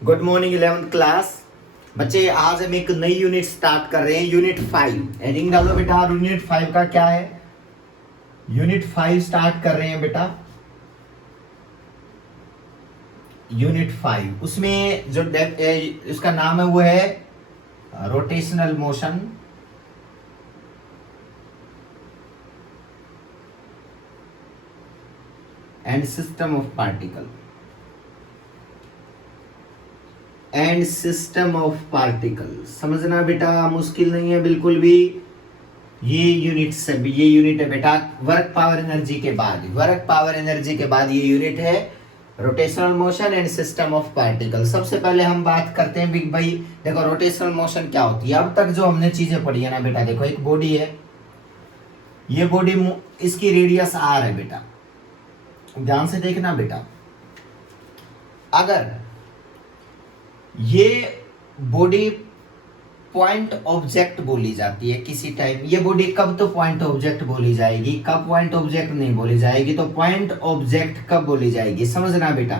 Good morning 11th class. बच्चे आज हम एक नई यूनिट स्टार्ट कर रहे हैं, यूनिट 5। हेडिंग डालो बेटा, यूनिट 5 का क्या है। यूनिट 5 स्टार्ट कर रहे हैं बेटा, यूनिट 5। उसमें जो इसका नाम है वो है rotational motion and system of particle and system of particle. समझना बेटा, मुश्किल नहीं है बिल्कुल भी। ये यूनिट है बेटा वर्क पावर एनर्जी के बाद। वर्क पावर एनर्जी के बाद ये यूनिट है rotational motion and system of particle. सबसे पहले हम बात करते हैं बिग भाई, देखो रोटेशनल मोशन क्या होती है। अब तक जो हमने चीजें पढ़ी है ना बेटा, देखो एक बॉडी है, ये बॉडी इसकी रेडियस आर है बेटा, ध्यान से देखना बेटा। अगर ये बॉडी पॉइंट ऑब्जेक्ट बोली जाती है किसी टाइम, ये बॉडी कब तो पॉइंट ऑब्जेक्ट बोली जाएगी, कब पॉइंट ऑब्जेक्ट नहीं बोली जाएगी, तो पॉइंट ऑब्जेक्ट कब बोली जाएगी समझना बेटा।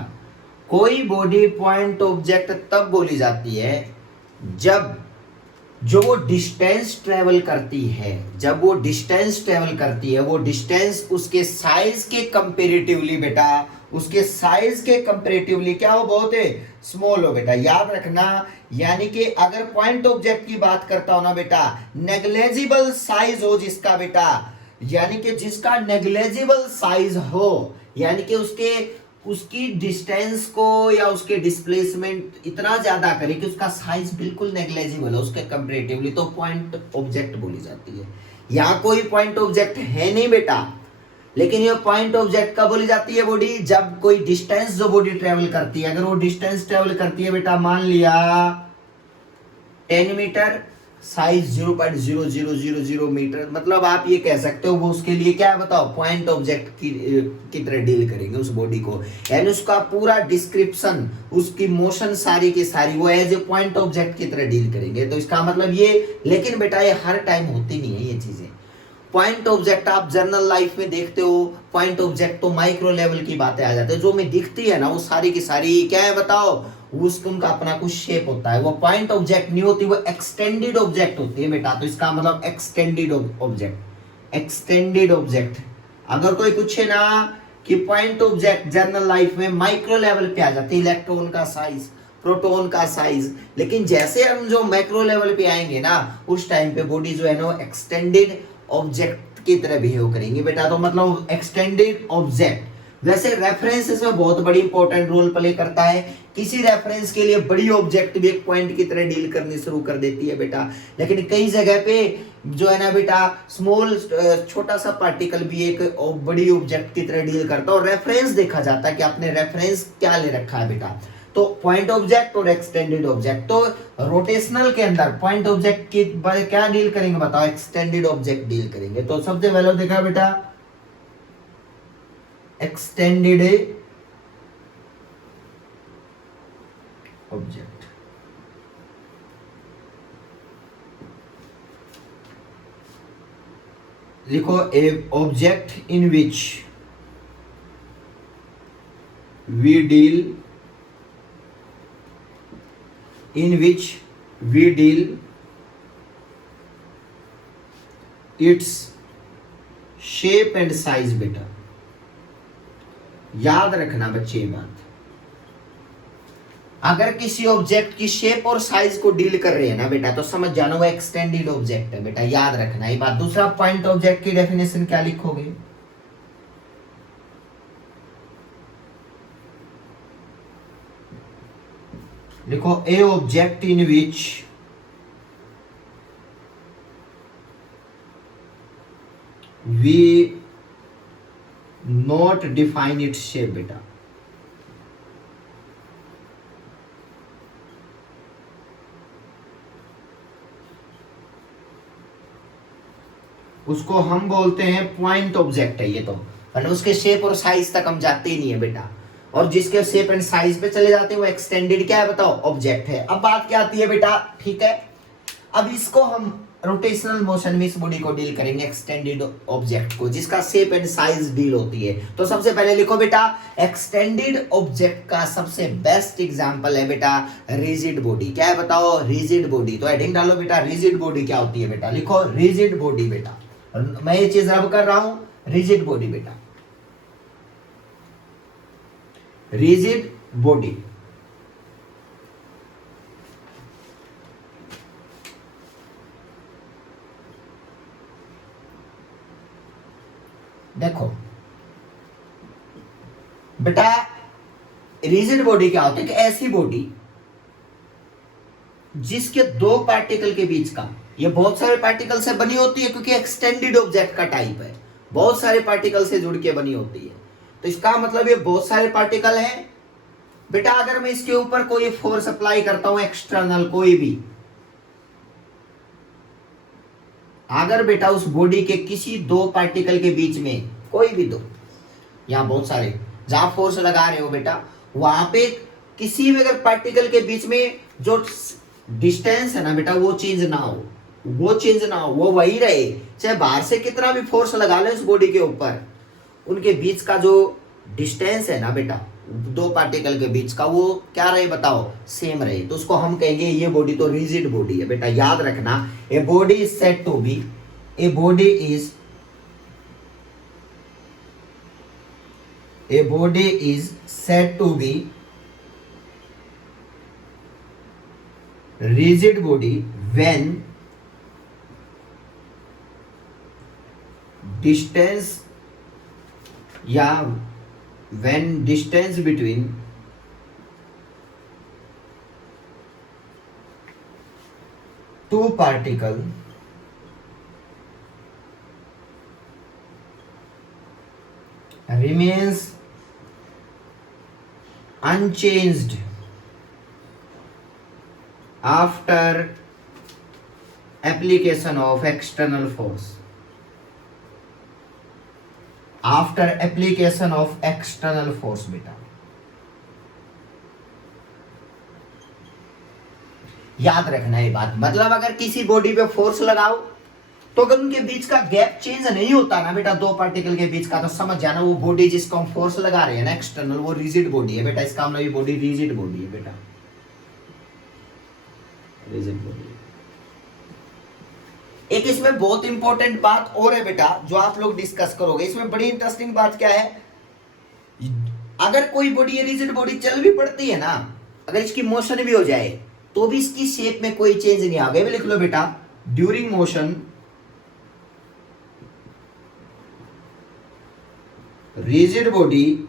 कोई बॉडी पॉइंट ऑब्जेक्ट तब बोली जाती है जब जो वो डिस्टेंस ट्रेवल करती है, जब वो डिस्टेंस ट्रेवल करती है, वो डिस्टेंस उसके साइज के कंपेरेटिवली बेटा, उसके साइज के कंपेरेटिवली क्या हो, बहुत स्मॉल हो बेटा, याद रखना। यानी कि अगर पॉइंट ऑब्जेक्ट की बात करता हो ना बेटा, नेग्लेजिबल साइज हो जिसका बेटा, यानी कि जिसका नेग्लेजिबल साइज हो, यानी कि उसकी डिस्टेंस को या उसके डिस्प्लेसमेंट इतना ज्यादा करे कि उसका साइज बिल्कुल नेग्लेजिबल है उसके कंपैरेटिवली, तो पॉइंट ऑब्जेक्ट बोली जाती है। यहां कोई पॉइंट ऑब्जेक्ट है नहीं बेटा, लेकिन ये पॉइंट ऑब्जेक्ट कब बोली जाती है बॉडी, जब कोई डिस्टेंस जो बॉडी ट्रेवल करती है, अगर वो डिस्टेंस ट्रेवल करती है बेटा, मान लिया 10 मीटर, साइज 0.0000 मीटर, मतलब आप ये कह सकते हो वो उसके लिए क्या है बताओ, पॉइंट ऑब्जेक्ट की तरह डील करेंगे उस बॉडी को, यानी उसका पूरा डिस्क्रिप्शन, उसकी मोशन सारी की सारी वो एज ए पॉइंट ऑब्जेक्ट की तरह डील करेंगे। तो इसका मतलब ये, लेकिन बेटा ये हर टाइम होती नहीं है ये चीजें। पॉइंट ऑब्जेक्ट आप जनरल लाइफ में देखते हो, पॉइंट ऑब्जेक्ट तो माइक्रो लेवल की बातें आ जाती है, जो हमें दिखती है ना वो सारी की सारी क्या है बताओ, उसका उनका अपना कुछ शेप होता है। वो पॉइंट ऑब्जेक्ट नहीं होती, वो एक्सटेंडेड ऑब्जेक्ट होती है बेटा। तो इसका मतलब एक्सटेंडेड ऑब्जेक्ट, एक्सटेंडेड ऑब्जेक्ट। अगर कोई पूछे ना कि पॉइंट ऑब्जेक्ट जनरल लाइफ में माइक्रो लेवल पे आ जाते हैं, इलेक्ट्रॉन का साइज, प्रोटॉन का साइज, लेकिन जैसे हम जो मैक्रो लेवल पे आएंगे ना, उस टाइम पे बॉडी जो है ना एक्सटेंडेड ऑब्जेक्ट की तरह बिहेव करेंगे बेटा। तो मतलब एक्सटेंडेड ऑब्जेक्ट। वैसे रेफरेंस इसमें बहुत बड़ी इंपॉर्टेंट रोल प्ले करता है। किसी रेफरेंस के लिए बड़ी ऑब्जेक्ट भी एक पॉइंट की तरह डील करनी शुरू कर देती है बेटा, लेकिन कई जगह पे जो है ना बेटा स्मॉल छोटा सा पार्टिकल भी एक बड़ी ऑब्जेक्ट की तरह डील करता है, और रेफरेंस देखा जाता है कि आपने रेफरेंस क्या ले रखा है बेटा। तो पॉइंट ऑब्जेक्ट और एक्सटेंडेड ऑब्जेक्ट, तो रोटेशनल के अंदर पॉइंट ऑब्जेक्ट की क्या डील करेंगे बताओ, एक्सटेंडेड ऑब्जेक्ट डील करेंगे। तो सबसे पहले देखा बेटा एक्सटेंडेड ऑब्जेक्ट। लिखो a object in which we deal, in which we deal its shape and size बेटा। याद रखना बच्चे ये बात, अगर किसी ऑब्जेक्ट की शेप और साइज को डील कर रहे हैं ना बेटा, तो समझ जाना वो एक्सटेंडेड ऑब्जेक्ट है बेटा, याद रखना ये बात। दूसरा पॉइंट ऑब्जेक्ट की डेफिनेशन क्या लिखोगे, लिखो a object in which we not define its shape बेटा। उसको हम बोलते हैं पॉइंट ऑब्जेक्ट है ये, तो मतलब उसके शेप और साइज तक हम जाते ही नहीं है बेटा, और जिसके शेप एंड साइज पे चले जाते हैं वो एक्सटेंडेड क्या है बताओ, ऑब्जेक्ट है। अब बात क्या आती है बेटा, ठीक है, अब इसको हम रोटेशनल मोशन में इस बॉडी को डील करेंगे, एक्सटेंडेड ऑब्जेक्ट को जिसका शेप एंड साइज डील होती है। तो सबसे पहले लिखो बेटा, एक्सटेंडेड ऑब्जेक्ट का सबसे बेस्ट एग्जांपल है बेटा रिजिड बॉडी। क्या है बताओ? Rigid body. तो हेडिंग डालो बेटा, रिजिड बॉडी क्या होती है बेटा, लिखो रिजिड बॉडी बेटा। मैं ये चीज रब कर रहा हूं, रिजिड बॉडी बेटा, रिजिड बॉडी। देखो बेटा, रिजिड बॉडी क्या होती है कि ऐसी बॉडी जिसके दो पार्टिकल के बीच का, ये बहुत सारे पार्टिकल से बनी होती है क्योंकि एक्सटेंडेड ऑब्जेक्ट का टाइप है, बहुत सारे पार्टिकल से जुड़ के बनी होती है। तो इसका मतलब ये बहुत सारे पार्टिकल हैं बेटा। अगर मैं इसके ऊपर कोई फोर्स अप्लाई करता हूं एक्सटर्नल, कोई भी, अगर बेटा उस बॉडी के किसी दो पार्टिकल के बीच में, कोई भी दो, यहां बहुत सारे, जहां फोर्स लगा रहे हो बेटा, वहां पे किसी भी अगर पार्टिकल के बीच में जो डिस्टेंस है ना बेटा, वो चेंज ना हो, वो चेंज ना हो, वो वही रहे, चाहे बाहर से कितना भी फोर्स लगा ले उस बॉडी के ऊपर, उनके बीच का जो डिस्टेंस है ना बेटा, दो पार्टिकल के बीच का, वो क्या रहे बताओ? सेम रहे। तो उसको हम कहेंगे ये बॉडी तो रिजिड बॉडी है बेटा। याद रखना, a body is said to be, a body is, a body is said to be rigid body when distance, या when distance between two particle remains unchanged after application of external force, after application of external force बेटा। याद रखना ये बात, मतलब अगर किसी body पे फोर्स लगाओ तो अगर उनके बीच का गैप चेंज नहीं होता ना बेटा, दो पार्टिकल के बीच का, तो समझ जाना वो बॉडी जिसको हम फोर्स लगा रहे हैं ना एक्सटर्नल, वो रिजिड बॉडी है बेटा। इसका मतलब ये बॉडी रिजिड बॉडी है बेटा, रिजिड बॉडी। एक इसमें बहुत इंपॉर्टेंट बात और है बेटा जो आप लोग डिस्कस करोगे। इसमें बड़ी इंटरेस्टिंग बात क्या है, अगर कोई बॉडी, ये रिजिड बॉडी चल भी पड़ती है ना, अगर इसकी मोशन भी हो जाए तो भी इसकी शेप में कोई चेंज नहीं आएगा। लिख लो बेटा, during motion rigid body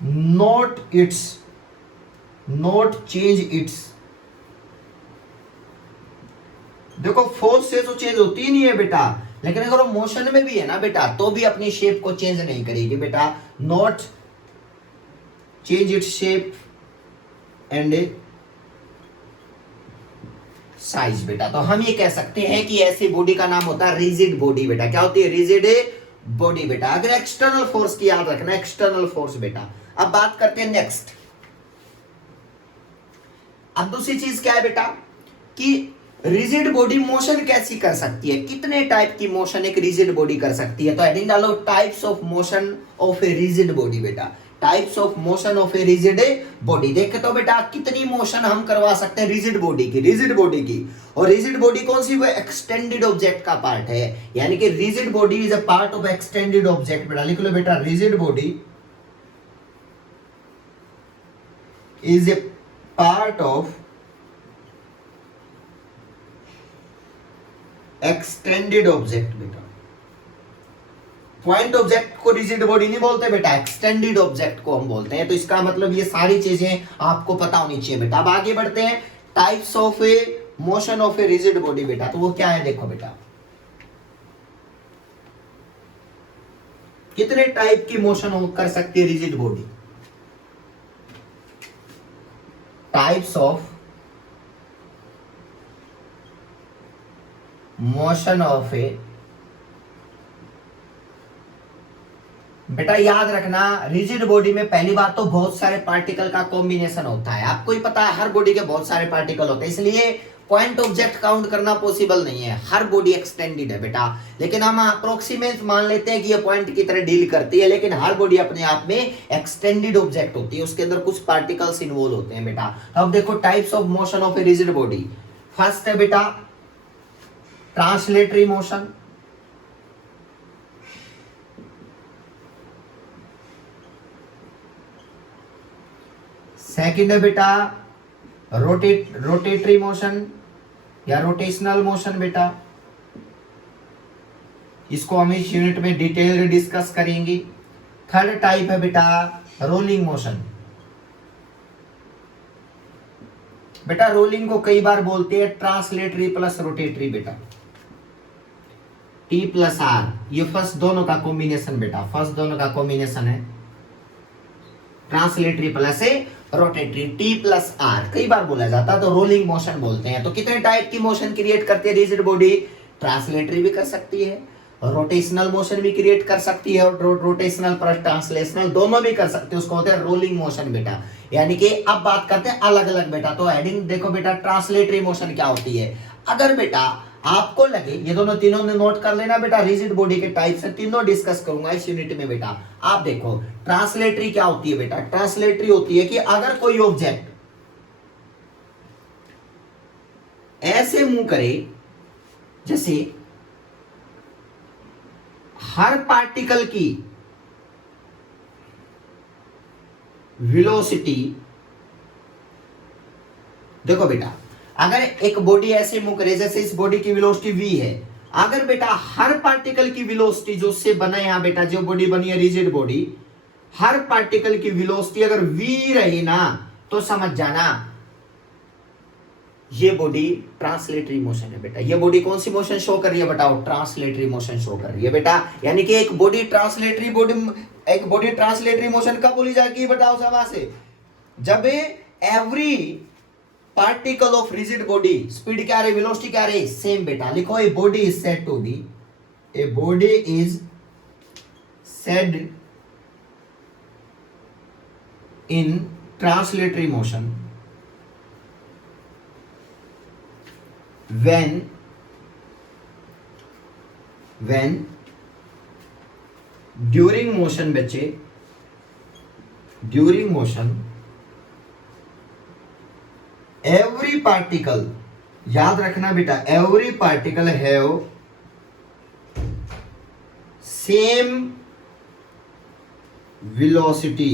not change it's, देखो फोर्स से तो चेंज होती ही नहीं है बेटा, लेकिन अगर वो मोशन में भी है ना बेटा तो भी अपनी शेप को चेंज नहीं करेगी बेटा। Not change its shape and size बेटा। तो हम ये कह सकते हैं कि ऐसी बॉडी का नाम होता है रिजिड बॉडी बेटा। क्या होती है? रिजिड बॉडी बेटा। अगर एक्सटर्नल फोर्स की याद रखना, एक्सटर्नल फोर्स बेटा। अब बात करते हैं नेक्स्ट। अब दूसरी चीज क्या है बेटा कि रिजिड बॉडी मोशन कैसी कर सकती है, कितने टाइप की मोशन एक रिजिड बॉडी कर सकती है। तो हेडिंग डालो, types of motion of a rigid body बेटा। Types of motion of a rigid body. देखे तो बेटा कितनी मोशन हम करवा सकते हैं रिजिड बॉडी की, रिजिड बॉडी की। और रिजिड बॉडी कौन सी? वो एक्सटेंडेड ऑब्जेक्ट का पार्ट है, यानी कि rigid body is a part of extended object बेटा। लिख लो बेटा, rigid body is A part of extended object बेटा। पॉइंट ऑब्जेक्ट को रिजिड बॉडी नहीं बोलते बेटा, एक्सटेंडेड ऑब्जेक्ट को हम बोलते हैं। तो इसका मतलब ये सारी चीजें आपको पता होनी चाहिए बेटा। अब आगे बढ़ते हैं, types of A motion of a rigid body बेटा। तो वो क्या है देखो बेटा, कितने टाइप की मोशन कर सकती है rigid body. Types of motion of a बेटा याद रखना, रिजिड बॉडी में पहली बात तो बहुत सारे पार्टिकल का कॉम्बिनेशन होता है, आपको ही पता है हर बॉडी के बहुत सारे पार्टिकल होते हैं, इसलिए पॉइंट ऑब्जेक्ट काउंट करना पॉसिबल नहीं है, हर बॉडी एक्सटेंडेड है बेटा। लेकिन हम अप्रोक्सीमेट मान लेते हैं कि ये पॉइंट की तरह डील करती है, लेकिन हर बॉडी अपने आप में एक्सटेंडेड ऑब्जेक्ट होती है, उसके अंदर कुछ पार्टिकल्स इन्वॉल्व होते हैं बेटा। अब देखो types of motion of a rigid body. First है बेटा ट्रांसलेटरी मोशन, सेकंड है बेटा रोटेटरी मोशन या रोटेशनल मोशन बेटा, इसको हम इस यूनिट में डिटेल डिस्कस करेंगे। थर्ड टाइप है बेटा रोलिंग मोशन। बेटा रोलिंग को कई बार बोलते हैं ट्रांसलेटरी प्लस रोटेटरी बेटा, टी प्लस आर, ये फर्स्ट दोनों का कॉम्बिनेशन बेटा, फर्स्ट दोनों का कॉम्बिनेशन है translatory plus rotatory, T plus R कई बार बोला जाता है, तो रोलिंग मोशन बोलते हैं। तो कितने टाइप की मोशन क्रिएट करती है रिजिड बॉडी? ट्रांसलेटरी भी कर सकती है, रोटेशनल मोशन भी क्रिएट कर सकती है, और रोटेशनल प्लस ट्रांसलेशनल दोनों भी कर सकते हैं, उसको होते हैं रोलिंग मोशन बेटा। यानी कि अब बात करते हैं अलग अलग बेटा, तो हेडिंग देखो बेटा ट्रांसलेटरी मोशन क्या होती है। अगर बेटा आपको लगे, ये दोनों तीनों ने नोट कर लेना बेटा, रिजिड बॉडी के टाइप से तीनों डिस्कस करूंगा इस यूनिट में बेटा। आप देखो ट्रांसलेटरी क्या होती है बेटा, ट्रांसलेटरी होती है कि अगर कोई ऑब्जेक्ट ऐसे मूव करे जैसे हर पार्टिकल की वेलोसिटी, देखो बेटा अगर एक बॉडी ऐसे मूव करे जैसे इस बॉडी की वेलोसिटी v है, अगर बेटा हर पार्टिकल की वेलोसिटी जो उससे बना है यहां बेटा, जो बॉडी बनी है रिजिड बॉडी, हर पार्टिकल की वेलोसिटी अगर v रही ना, तो समझ जाना ये बॉडी ट्रांसलेटरी मोशन है बेटा। ये बॉडी कौन सी मोशन शो कर रही है बताओ? ट्रांसलेटरी मोशन शो कर रही है बेटा। यानी कि एक बॉडी ट्रांसलेटरी मोशन कब बोली जाएगी बताओ सभा से? जब every particle of rigid body speed क्या रही, वेलोसिटी क्या रही, सेम बेटा। लिखो a body is said to be, a body is said in translatory motion when during motion बच्चे, during motion every particle, याद रखना बेटा, every particle have same velocity,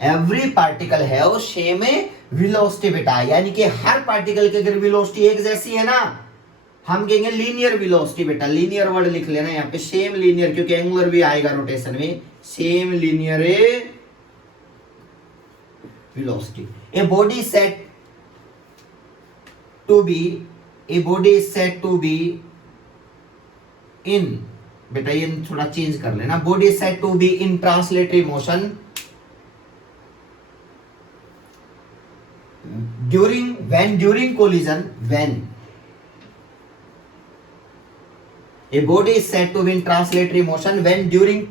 every particle है वो सेम वेलोसिटी बेटा। यानी कि हर पार्टिकल की अगर वेलोसिटी एक जैसी है ना, हम कहेंगे लीनियर वेलोसिटी बेटा। लीनियर वर्ड लिख लेना यहाँ पे, सेम लीनियर, क्योंकि एंगुलर भी आएगा रोटेशन में, same linear velocity. A body set to be, a body set to be in, बेटा ये थोड़ा चेंज कर लेना, body set to be in translatory motion during collision, when a body is said to be in translatory motion when during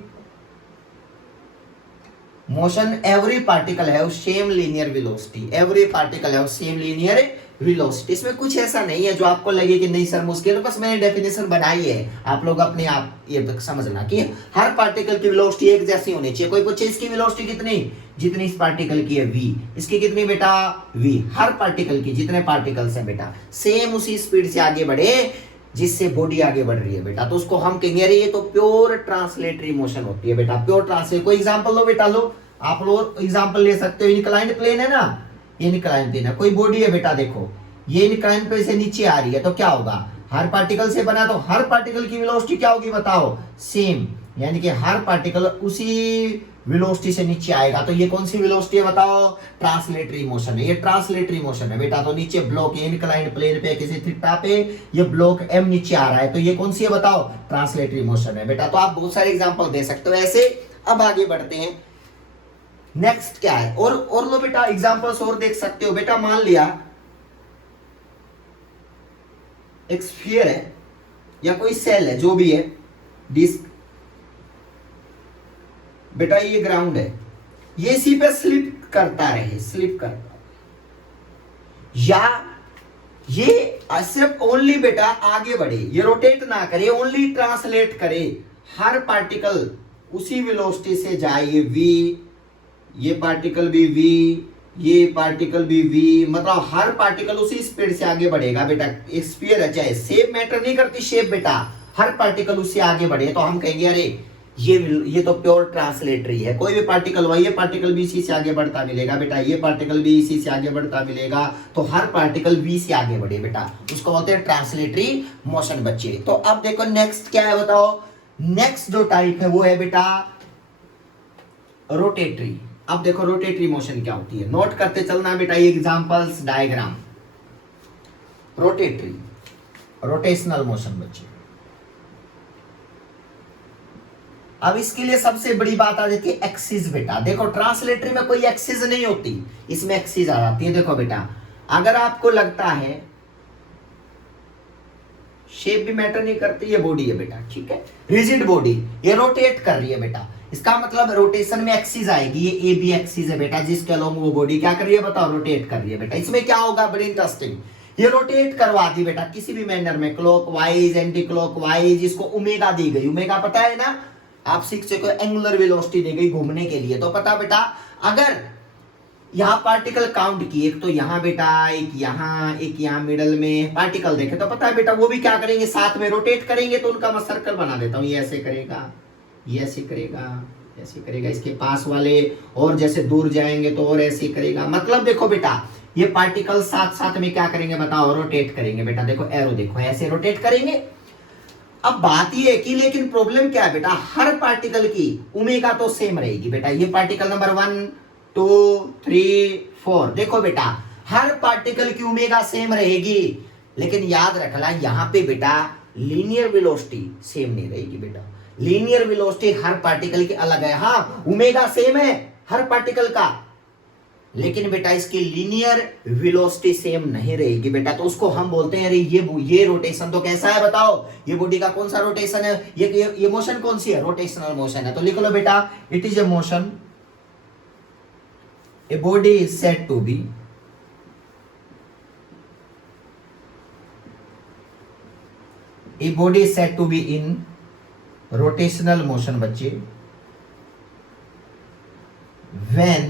motion every particle have same linear velocity, every particle have same linear velocity। इसमें कुछ ऐसा नहीं है जो आपको लगे कि नहीं सर मुश्किल है, बस मैंने डेफिनेशन बनाई है, आप लोग अपने आप ये समझना कि हर पार्टिकल की वेलोसिटी एक जैसी होनी चाहिए। कोई पूछे इसकी वेलोसिटी कितनी, जितनी इस पार्टिकल की है v, इसकी कितनी बेटा v, हर पार्टिकल की जितने पार्टिकल्स हैं बेटा सेम उसी स्पीड से आगे बढ़े जिससे बॉडी आगे बढ़ रही है बेटा, तो उसको हम कहेंगे अरे ये तो प्योर ट्रांसलेटरी मोशन होती है बेटा, प्योर ट्रांसलेट। कोई एग्जांपल लो बेटा, लो आप लोग एग्जांपल ले सकते हो। इनक्लाइंड प्लेन है ना, ये इनक्लाइंड प्लेन है, कोई बॉडी है बेटा, देखो ये इनक्लाइंड प्लेन से नीचे आ रही है, तो क्या होगा, हर पार्टिकल से बना, तो हर पार्टिकल की वेलोसिटी क्या होगी बताओ, सेम। यानी कि हर पार्टिकल उसी वेलोसिटी से नीचे आएगा, तो ये कौन सी वेलोसिटी है बताओ, ट्रांसलेटरी मोशन है, ये ट्रांसलेटरी मोशन है बेटा। तो नीचे ब्लॉक इनक्लाइंड प्लेन पे किसी थीटा पे ये ब्लॉक m नीचे आ रहा है, तो ये कौन सी है बताओ, ट्रांसलेटरी मोशन है बेटा। तो आप बहुत सारे एग्जांपल दे सकते हो ऐसे। अब आगे बढ़ते हैं, नेक्स्ट क्या है, और लो बेटा एग्जांपल्स और देख सकते हो बेटा। मान लिया एक स्फीयर है या कोई सेल है, जो भी है, डिस्क बेटा ये ग्राउंड है, ये इसी पे स्लिप करता रहे, स्लिप करता, या ये सिर्फ ओनली बेटा आगे बढ़े, ये रोटेट ना करे, ओनली ट्रांसलेट करे, हर पार्टिकल उसी वेलोसिटी से जाए, ये v, ये पार्टिकल भी v, ये पार्टिकल भी v, मतलब हर पार्टिकल उसी स्पीड से आगे बढ़ेगा बेटा। स्फीयर है, चाहे शेप मैटर नहीं करती, शेप बेटा हर पार्टिकल उससे आगे बढ़े, तो हम कहेंगे अरे ये तो प्योर ट्रांसलेटरी है। कोई भी पार्टिकल हुआ, ये पार्टिकल भी इसी से आगे बढ़ता मिलेगा बेटा, ये पार्टिकल भी इसी से आगे बढ़ता मिलेगा, तो हर पार्टिकल v से आगे बढ़े बेटा, उसको बोलते हैं ट्रांसलेटरी मोशन बच्चे। तो अब देखो नेक्स्ट क्या है बताओ, नेक्स्ट जो टाइप है वो है बेटा रोटेटरी। अब देखो रोटेटरी मोशन क्या होती है, नोट करते चलना बेटा, ये examples diagram. Rotatory, rotational motion बच्चे। अब इसके लिए सबसे बड़ी बात आ जाती है एक्सिस बेटा। देखो ट्रांसलेटरी में कोई एक्सिस नहीं होती, इसमें एक्सिस आ जाती है। देखो बेटा अगर आपको लगता है शेप भी मैटर नहीं करती, ये बॉडी है बेटा, ठीक है, रिजिड बॉडी, ये रोटेट कर रही है बेटा, इसका मतलब रोटेशन में एक्सिस आएगी, ये ए बी एक्सिस है बेटा, जिसके अलोंग वो बॉडी क्या कर रही है बताओ, रोटेट कर रही है बेटा। इसमें क्या होगा, बड़ी इंटरेस्टिंग, ये रोटेट करवा दी बेटा किसी भी मैनर में, क्लॉकवाइज, एंटी क्लॉकवाइज, इसको ओमेगा दी गई, ओमेगा पता है ना, आप सीख सको, एंगुलर वेलोसिटी दी गई घूमने के लिए। तो पता बेटा अगर यहाँ पार्टिकल काउंट की, एक तो यहाँ बेटा, एक यहाँ मिडल में पार्टिकल देखे, तो पता है बेटा वो भी क्या करेंगे, साथ में रोटेट करेंगे। तो उनका मैं सर्कल बना देता हूँ, ये ऐसे करेगा, ये ऐसे करेगा, ऐसे करेगा, इसके पास वाले, और जैसे दूर जाएंगे तो और ऐसे करेगा। मतलब देखो बेटा ये पार्टिकल साथ साथ में क्या करेंगे बताओ, रोटेट करेंगे बेटा। देखो एरो देखो, ऐसे रोटेट करेंगे। अब बात ये है कि लेकिन प्रॉब्लम क्या है बेटा, हर पार्टिकल की ओमेगा तो सेम रहेगी बेटा। ये पार्टिकल नंबर 1 2 3 4, देखो बेटा हर पार्टिकल की ओमेगा सेम रहेगी, लेकिन याद रखना यहाँ पे बेटा लीनियर वेलोसिटी सेम नहीं रहेगी बेटा। लीनियर वेलोसिटी हर पार्टिकल की अलग है। हाँ ओमेगा सेम है हर पार्टिकल का, लेकिन बेटा इसकी लीनियर वेलोसिटी सेम नहीं रहेगी बेटा। तो उसको हम बोलते हैं अरे ये रोटेशन तो कैसा है बताओ, ये बॉडी का कौन सा रोटेशन है, ये मोशन कौन सी है, रोटेशनल मोशन है। तो लिख लो बेटा, it is a motion, a body is said to be in rotational motion बच्चे when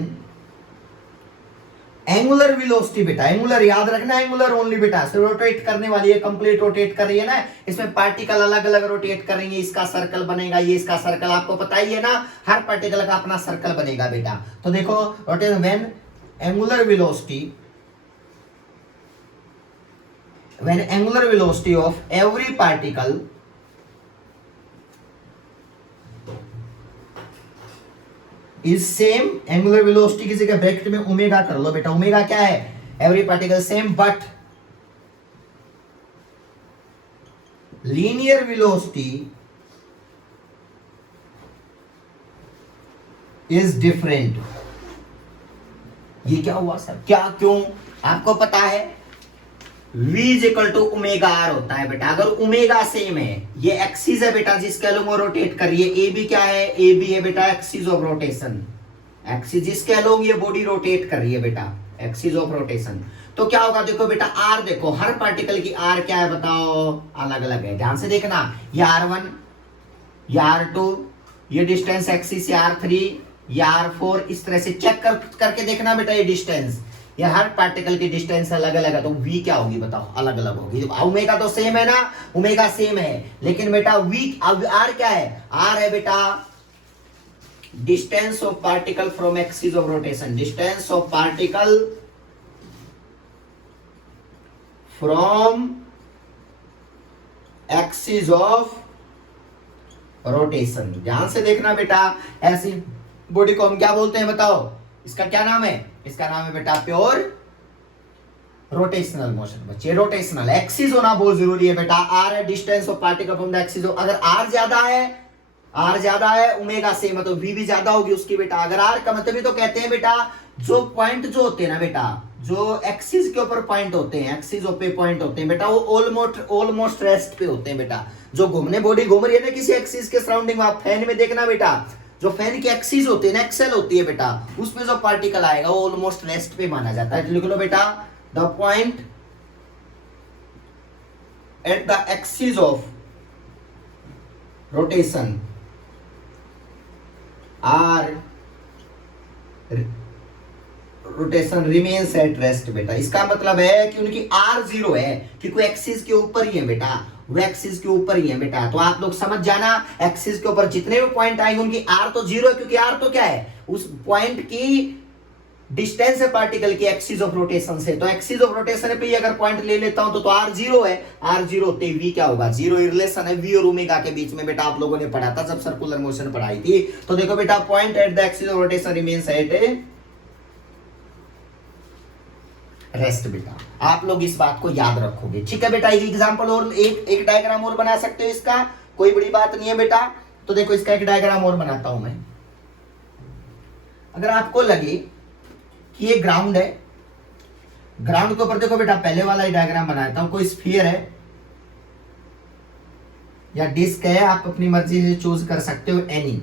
एंगुलर वेलोसिटी बेटा, एंगुलर याद रखना, एंगुलर ओनली बेटा, रोटेट करने वाली है, कंप्लीट रोटेट कर रही है ना, इसमें पार्टिकल अलग अलग रोटेट करेंगे, इसका सर्कल बनेगा, ये इसका सर्कल, आपको पता ही है ना, हर पार्टिकल का अपना सर्कल बनेगा बेटा। तो देखो rotate when angular velocity of every particle is same, angular velocity की जगह ब्रैकेट में ओमेगा कर लो बेटा। ओमेगा क्या है, every particle same but linear velocity is different. ये क्या हुआ सर, क्या, क्यों, आपको पता है v is equal to omega r होता है बेटा। अगर ओमेगा सेम है, ये एक्सिस है बेटा जिसके अलोंग वो रोटेट कर रही है, ए बी क्या है, ए बी है बेटा एक्सिस ऑफ रोटेशन, एक्सिस जिसके अलोंग ये बॉडी रोटेट कर रही है बेटा, एक्सिस ऑफ रोटेशन। तो क्या होगा देखो बेटा, आर देखो हर पार्टिकल की आर क्या है बताओ, अलग अलग है, ध्यान से देखना, ये R1, ये R2, ये डिस्टेंस एक्सिस से R3, ये R4, इस तरह से चेक करके देखना बेटा ये डिस्टेंस, ये हर पार्टिकल की डिस्टेंस अलग अलग है। तो v क्या होगी बताओ, अलग अलग होगी। ओमेगा तो सेम है ना, ओमेगा सेम है, लेकिन बेटा v अब r क्या है, r है बेटा distance of particle from axis of rotation, distance of particle from axis of rotation. ध्यान से देखना बेटा, ऐसी बॉडी को हम क्या बोलते हैं बताओ, इसका क्या नाम है, इसका नाम है बेटा प्योर रोटेशनल मोशन बच्चे। रोटेशनल एक्सिस होना बहुत जरूरी है बेटा, आर है distance of particle from the axis, अगर आर ज्यादा है ओमेगा सेम है तो वी भी ज्यादा होगी उसकी बेटा। अगर आर का मतलब ही तो कहते हैं बेटा जो पॉइंट जो होते हैं ना बेटा, जो एक्सिस के ऊपर पॉइंट होते हैं, एक्सिस पे पॉइंट होते हैं बेटा, वो ऑलमोस्ट रेस्ट पे होते हैं बेटा। जो घूमने बॉडी घूम रही है ना किसी एक्सिस के सराउंडिंग में, आप फैन में देखना बेटा, जो फैन की एक्सिस होती है ना, एक्सेल होती है बेटा, उसमें जो पार्टिकल आएगा वो ऑलमोस्ट रेस्ट पे माना जाता है। तो लिख लो बेटा, the point at the axis of rotation are rotation remains at rest बेटा। इसका मतलब है कि उनकी आर जीरो है क्योंकि एक्सिस के ऊपर ही है बेटा, वो एक्सिस के ऊपर ही है बेटा। तो आप लोग समझ जाना, एक्सिस के ऊपर जितने भी पॉइंट आएंगे उनकी आर तो जीरो है, क्योंकि आर तो क्या है, उस पॉइंट की डिस्टेंस है पार्टिकल की एक्सिस ऑफ रोटेशन से। तो एक्सिस ऑफ रोटेशन पे अगर पॉइंट ले लेता हूं तो आर जीरो है, आर जीरो होते वी क्या होगा, जीरो रिलेशन है वी और ओमेगा के बीच में बेटा। आप लोगों ने पढ़ा था जब सर्कुलर मोशन पढ़ाई थी। तो देखो बेटा, point at the axis of rotation remains at rest बेटा। आप लोग इस बात को याद रखोगे, ठीक है बेटा। एक एग्जांपल और एक डायग्राम और बना सकते हो इसका, कोई बड़ी बात नहीं है बेटा। तो देखो इसका एक डायग्राम और बनाता हूं मैं। अगर आपको लगे कि ये ग्राउंड है, ग्राउंड के ऊपर देखो बेटा, पहले वाला ही डायग्राम बनाता हूं। कोई स्फीयर है या डिस्क है, आप अपनी मर्जी से चूज कर सकते हो एनी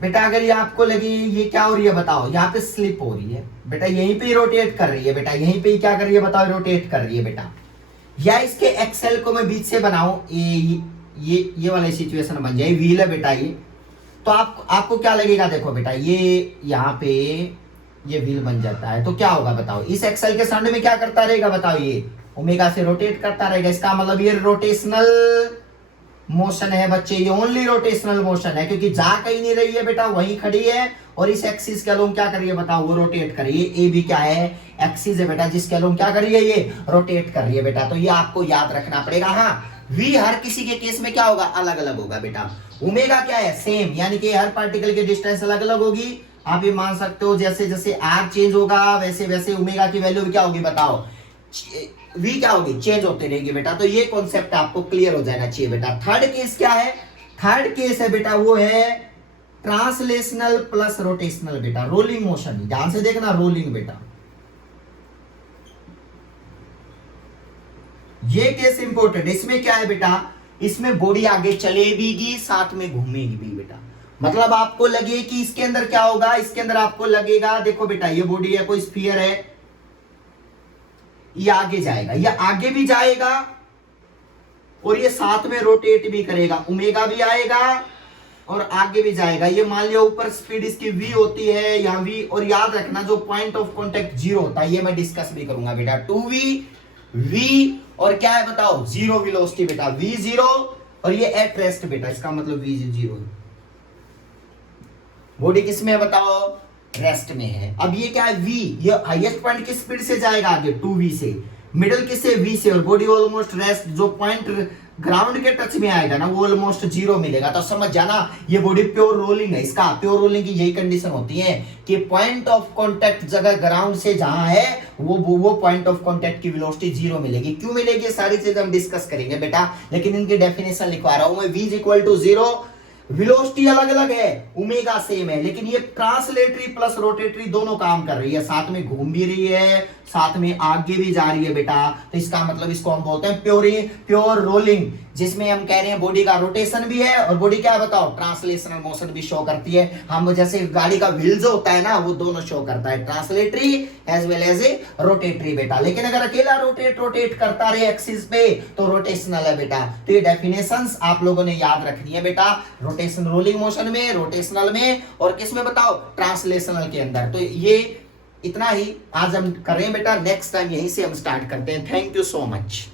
बेटा। अगर ये आपको लगे ये क्या हो रही है बताओ, यहाँ पे स्लिप हो रही है बेटा, यहीं पे रोटेट कर रही है बेटा, यहीं पे क्या कर रही है बताओ, रोटेट कर रही है बेटा। या इसके एक्सेल को मैं बीच से बनाऊं, ये वाली सिचुएशन बन जाए, व्हील है बेटा ये। तो आपको क्या लगेगा, देखो बेटा ये यहाँ पे ये व्हील बन जाता है तो क्या होगा बताओ, इस एक्सेल के सामने में क्या करता रहेगा बताओ, ये ओमेगा से रोटेट करता रहेगा। इसका मतलब ये रोटेशनल मोशन है बच्चे, ये ओनली रोटेशनल मोशन है, क्योंकि जा कहीं नहीं रही है बेटा, वहीं खड़ी है। और इस एक्सिस के अलोंग क्या कर रही है बताओ, वो रोटेट कर रही है। ए भी क्या है, एक्सिस है बेटा, जिसके अलोंग क्या कर रही है, ये रोटेट कर रही है बेटा। तो ये आपको याद रखना पड़ेगा। हाँ, वी हर किसी के केस में क्या होगा, अलग अलग होगा बेटा। ओमेगा क्या है, सेम, यानी कि हर पार्टिकल की डिस्टेंस अलग अलग होगी। आप ये मान सकते हो जैसे जैसे आर चेंज होगा वैसे वैसे ओमेगा की वैल्यू भी क्या होगी बताओ, वी क्या होगी, चेंज होते रहेगी बेटा। तो ये कॉन्सेप्ट आपको क्लियर हो जाना चाहिए बेटा। थर्ड केस क्या है, थर्ड केस है बेटा, वो है ट्रांसलेशनल प्लस रोटेशनल बेटा, रोलिंग मोशन। ध्यान से देखना, रोलिंग बेटा, ये केस इंपॉर्टेंट। इसमें क्या है बेटा, इसमें बॉडी आगे चलेगी साथ में घूमेगी भी बेटा। मतलब आपको लगे कि इसके अंदर क्या होगा, इसके अंदर आपको लगेगा, देखो बेटा ये बॉडी है, कोई स्फीयर है, ये आगे जाएगा, ये आगे भी जाएगा और ये साथ में रोटेट भी करेगा, ओमेगा भी आएगा और आगे भी जाएगा। ये मान लिया ऊपर स्पीड इसकी v होती है, यहाँ v, और याद रखना जो पॉइंट ऑफ कांटेक्ट जीरो होता है, ये मैं डिस्कस भी करूंगा बेटा। 2v v और क्या है बताओ, जीरो वेलोसिटी बेटा, v जीरो और ये एट रेस्ट बेटा, इसका मतलब v जीरो। बॉडी किस में है बताओ, रेस्ट में है। अब ये क्या है, v, ये हाईएस्ट पॉइंट किस स्पीड से जाएगा आगे, 2v से, मिडिल किससे, v से, और बॉडी ऑलमोस्ट रेस्ट, जो पॉइंट ग्राउंड के टच में आएगा ना वो ऑलमोस्ट जीरो मिलेगा। तो समझ जाना ये बॉडी प्योर रोलिंग है। इसका प्योर रोलिंग की यही कंडीशन होती है कि पॉइंट ऑफ कांटेक्ट जगह ग्राउंड से जहां है वो पॉइंट ऑफ कांटेक्ट की वेलोसिटी जीरो मिलेगी। क्यों मिलेगी, सारी चीजें हम डिस्कस करेंगे बेटा, लेकिन इनकी डेफिनेशन लिखवा रहा हूं मैं। v equal to zero, velocity अलग अलग है, ओमेगा सेम है, लेकिन ये ट्रांसलेटरी प्लस रोटेटरी दोनों काम कर रही है, साथ में घूम भी रही है, साथ में आगे भी जा रही है बेटा। तो इसका मतलब इसको हम बोलते हैं प्योर रोलिंग, जिसमें हम कह रहे हैं बॉडी का रोटेशन भी है और बॉडी क्या है बताओ, ट्रांसलेशनल मोशन भी शो करती है। हम जैसे गाड़ी का व्हील जो होता है ना, वो दोनों शो करता है, translatory as well as a rotatory बेटा। लेकिन अगर अकेला रोटेट करता रहे एक्सिस पे तो रोटेशनल है बेटा। तो ये डेफिनेशंस आप लोगों ने याद रखनी है बेटा, रोटेशन रोलिंग मोशन में, रोटेशनल में, और किस में बताओ, ट्रांसलेशनल के अंदर। तो ये इतना ही आज हम कर रहे हैं बेटा, नेक्स्ट टाइम यहीं से हम स्टार्ट करते हैं। Thank you so much.